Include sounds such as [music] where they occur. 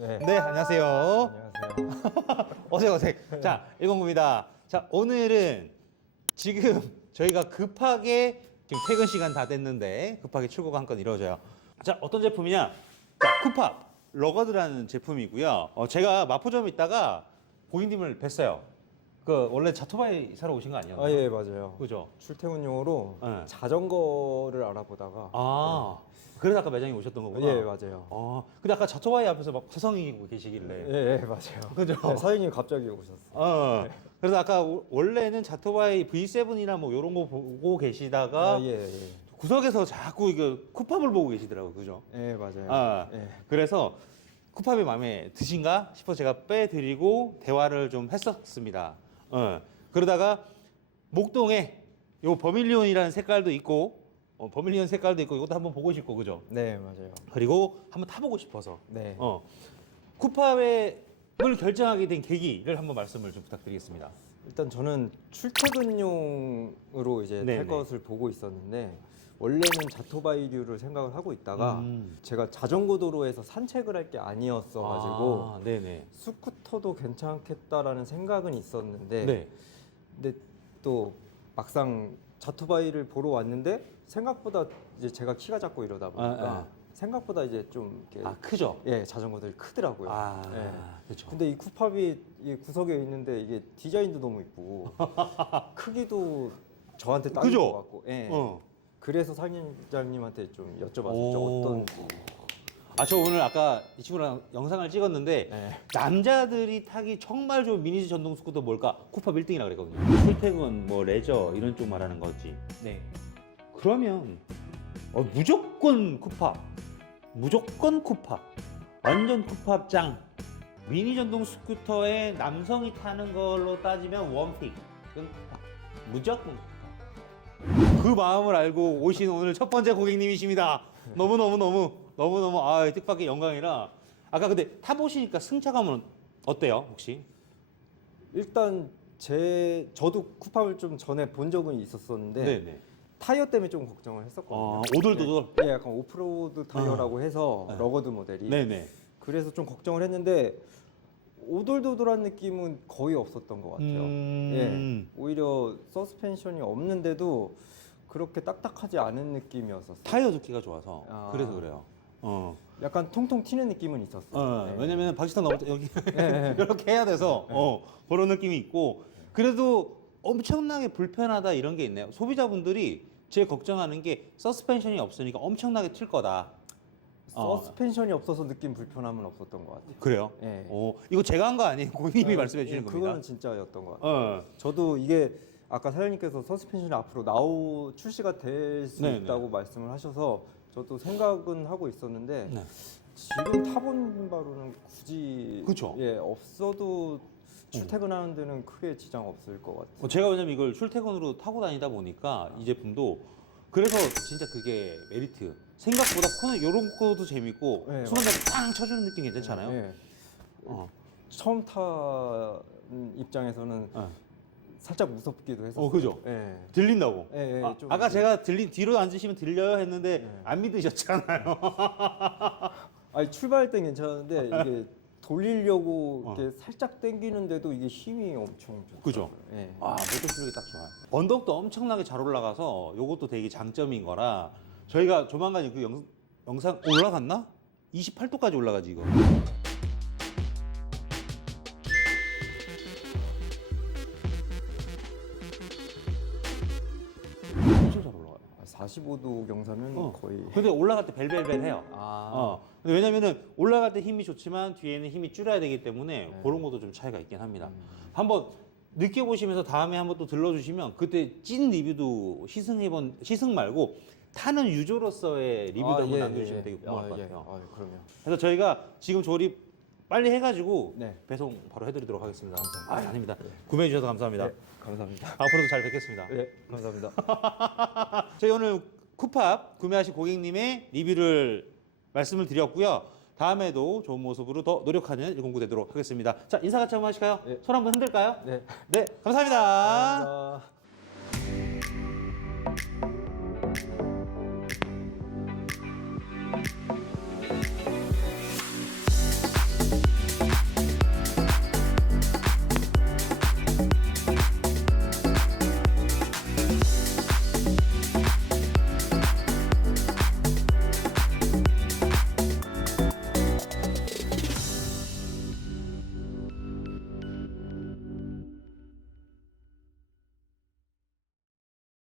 네. 네, 안녕하세요. 안녕하세요. [laughs] 어색 어색. 자, 109입니다. 자, 오늘은 지금 저희가 급하게 지금 퇴근 시간 다 됐는데 급하게 출고가 한 건 이루어져요. 자, 어떤 제품이냐? 자, 쿠팝 러거드라는 제품이고요. 어, 제가 마포점에 있다가 고객님을 뵀어요. 그 원래 자토바이 사러 오신 거 아니었나요? 아, 예, 맞아요. 그죠? 출퇴근용으로 네. 자전거를 알아보다가 아, 그래서 아까 매장에 오셨던 거구나. 예, 맞아요. 어, 근데 아까 자토바이 앞에서 막 서성이고 계시길래. 예, 예, 맞아요. 그죠? 네, 사장님 갑자기 오셨어요. 어. 그래서 아까 오- 원래는 자토바이 V7이나 뭐 이런 거 보고 계시다가 아, 예, 예. 구석에서 자꾸 이거 쿠팝을 보고 계시더라고요. 그죠? 예, 맞아요. 아. 예. 그래서 쿠팝이 마음에 드신가 싶어 제가 빼드리고 대화를 좀 했었습니다. 어. 그러다가 목동에 요 버밀리온이라는 색깔도 있고 어, 버밀리온 색깔도 있고 이것도 한번 보고 싶고 그죠? 네, 맞아요. 그리고 한번 타보고 싶어서 네. 어. 쿠팝을 결정하게 된 계기를 한번 말씀을 좀 부탁드리겠습니다. 일단 저는 출퇴근용으로 이제 네, 탈 네. 것을 보고 있었는데 원래는 자토바이류를 생각을 하고 있다가 음. 제가 자전거 도로에서 산책을 할 게 아니었어 가지고 아, 네네. 스쿠터도 괜찮겠다라는 생각은 있었는데 네. 근데 또 막상 자토바이를 보러 왔는데 생각보다 이제 제가 키가 작고 이러다 보니까 아, 아. 생각보다 이제 좀 이렇게 아 크죠. 예 자전거들이 크더라고요. 아 예. 그렇죠. 근데 이 쿠팝이 이 구석에 있는데 이게 디자인도 너무 이쁘고 [laughs] 크기도 저한테 딱인 그죠? 것 같고 예. 어. 그래서 상임장님한테 좀 여쭤봤었죠 오. 어떤지 아 저 오늘 아까 이 친구랑 영상을 찍었는데 네. 남자들이 타기 정말 좋은 미니 전동 스쿠터 뭘까? 쿠팝 1등이라 그랬거든요. 출퇴근 뭐 레저 이런 쪽 말하는 거지. 네. 그러면 어, 무조건 쿠팝. 무조건 쿠팝. 완전 쿠팝 짱. 미니 전동 스쿠터에 남성이 타는 걸로 따지면 원픽. 그건 쿠팝. 무조건 쿠팝. 그 마음을 알고 오신 오늘 첫 번째 고객님이십니다. 너무 너무 너무 너무 너무 아 뜻밖의 영광이라. 아까 근데 타보시니까 승차감은 어때요 혹시? 일단 제 저도 쿠팝을 좀 전에 본 적은 있었었는데 네네. 타이어 때문에 좀 걱정을 했었거든요. 아 오돌도돌. 예, 약간 오프로드 타이어라고 해서 네. 러거드 모델이 네네. 그래서 좀 걱정을 했는데 오돌도돌한 느낌은 거의 없었던 것 같아요. 음. 예, 오히려 서스펜션이 없는데도 그렇게 딱딱하지 않은 느낌이었었어요. 타이어 두께가 좋아서 아. 그래서 그래요. 어. 약간 통통 튀는 느낌은 있었어요. 어, 네. 왜냐면 박시탄 넘어 여기 네. [laughs] 이렇게 해야 돼서 어, 그런 느낌이 있고 그래도 엄청나게 불편하다 이런 게 있네요. 소비자분들이 제일 걱정하는 게 서스펜션이 없으니까 엄청나게 튈 거다. 어. 서스펜션이 없어서 느낌 불편함은 없었던 것 같아요. 그래요? 예. 어, 이거 제가 한 거 아니에요? 고객님이 예, 말씀해 예, 주시는 그거는 겁니다. 진짜였던 것 같아요. 어. 저도 이게 아까 사장님께서 서스펜션이 앞으로 나오 출시가 될수 네, 있다고 말씀을 하셔서 저도 생각은 하고 있었는데 네. 지금 타본 바로는 굳이 그쵸. 예 없어도 출퇴근하는 데는 크게 지장 없을 것 같아요. 어, 제가 왜냐면 이걸 출퇴근으로 타고 다니다 보니까 이 제품도 그래서 진짜 그게 메리트. 생각보다 코너 이런 거도 재밌고 네, 순간적으로 빵 쳐주는 느낌 괜찮잖아요. 예. 어. 처음 타는 입장에서는 어. 살짝 무섭기도 했었어요. 어, 그죠? 예. 들린다고. 예, 예, 아, 좀 그- 제가 들린 뒤로 앉으시면 들려요 했는데 네. 안 믿으셨잖아요. [laughs] 아니 출발할 땐 괜찮은데 이게 돌리려고 어. 이렇게 살짝 당기는데도 이게 힘이 엄청 좋더라고요. 그죠? 예. 아, 모tor 출력이 딱 좋아요. 언덕도 엄청나게 잘 올라가서 요것도 되게 장점인 거라 저희가 조만간 그 영, 영상 올라갔나? 28도까지 올라가지 이거. 45도 경사면 어. 거의 근데 올라갈 때 벨벨벨 해요. 아, 어. 근데 왜냐면은 올라갈 때 힘이 좋지만 뒤에는 힘이 줄여야 되기 때문에 네. 그런 것도 좀 차이가 있긴 합니다. 음. 한번 느껴보시면서 다음에 한번 또 들러주시면 그때 찐 리뷰도 시승해본 시승 말고 타는 유저로서의 리뷰도 아, 한번 예, 남겨주시면 예, 되게 예. 고마울 아, 것 예. 같아요. 아, 그럼요. 그래서 저희가 지금 조립 빨리 해가지고 네. 배송 바로 해드리도록 하겠습니다. 아, 아닙니다. 구매해 주셔서 감사합니다. 네, 감사합니다. 앞으로도 잘 뵙겠습니다. 네, 감사합니다. [laughs] 저희 오늘 쿠팝 구매하신 고객님의 리뷰를 말씀을 드렸고요. 다음에도 좋은 모습으로 더 노력하는 109 되도록 하겠습니다. 자, 인사 같이 한번 하실까요? 네. 손 한번 흔들까요? 네. 네, 감사합니다. 감사합니다.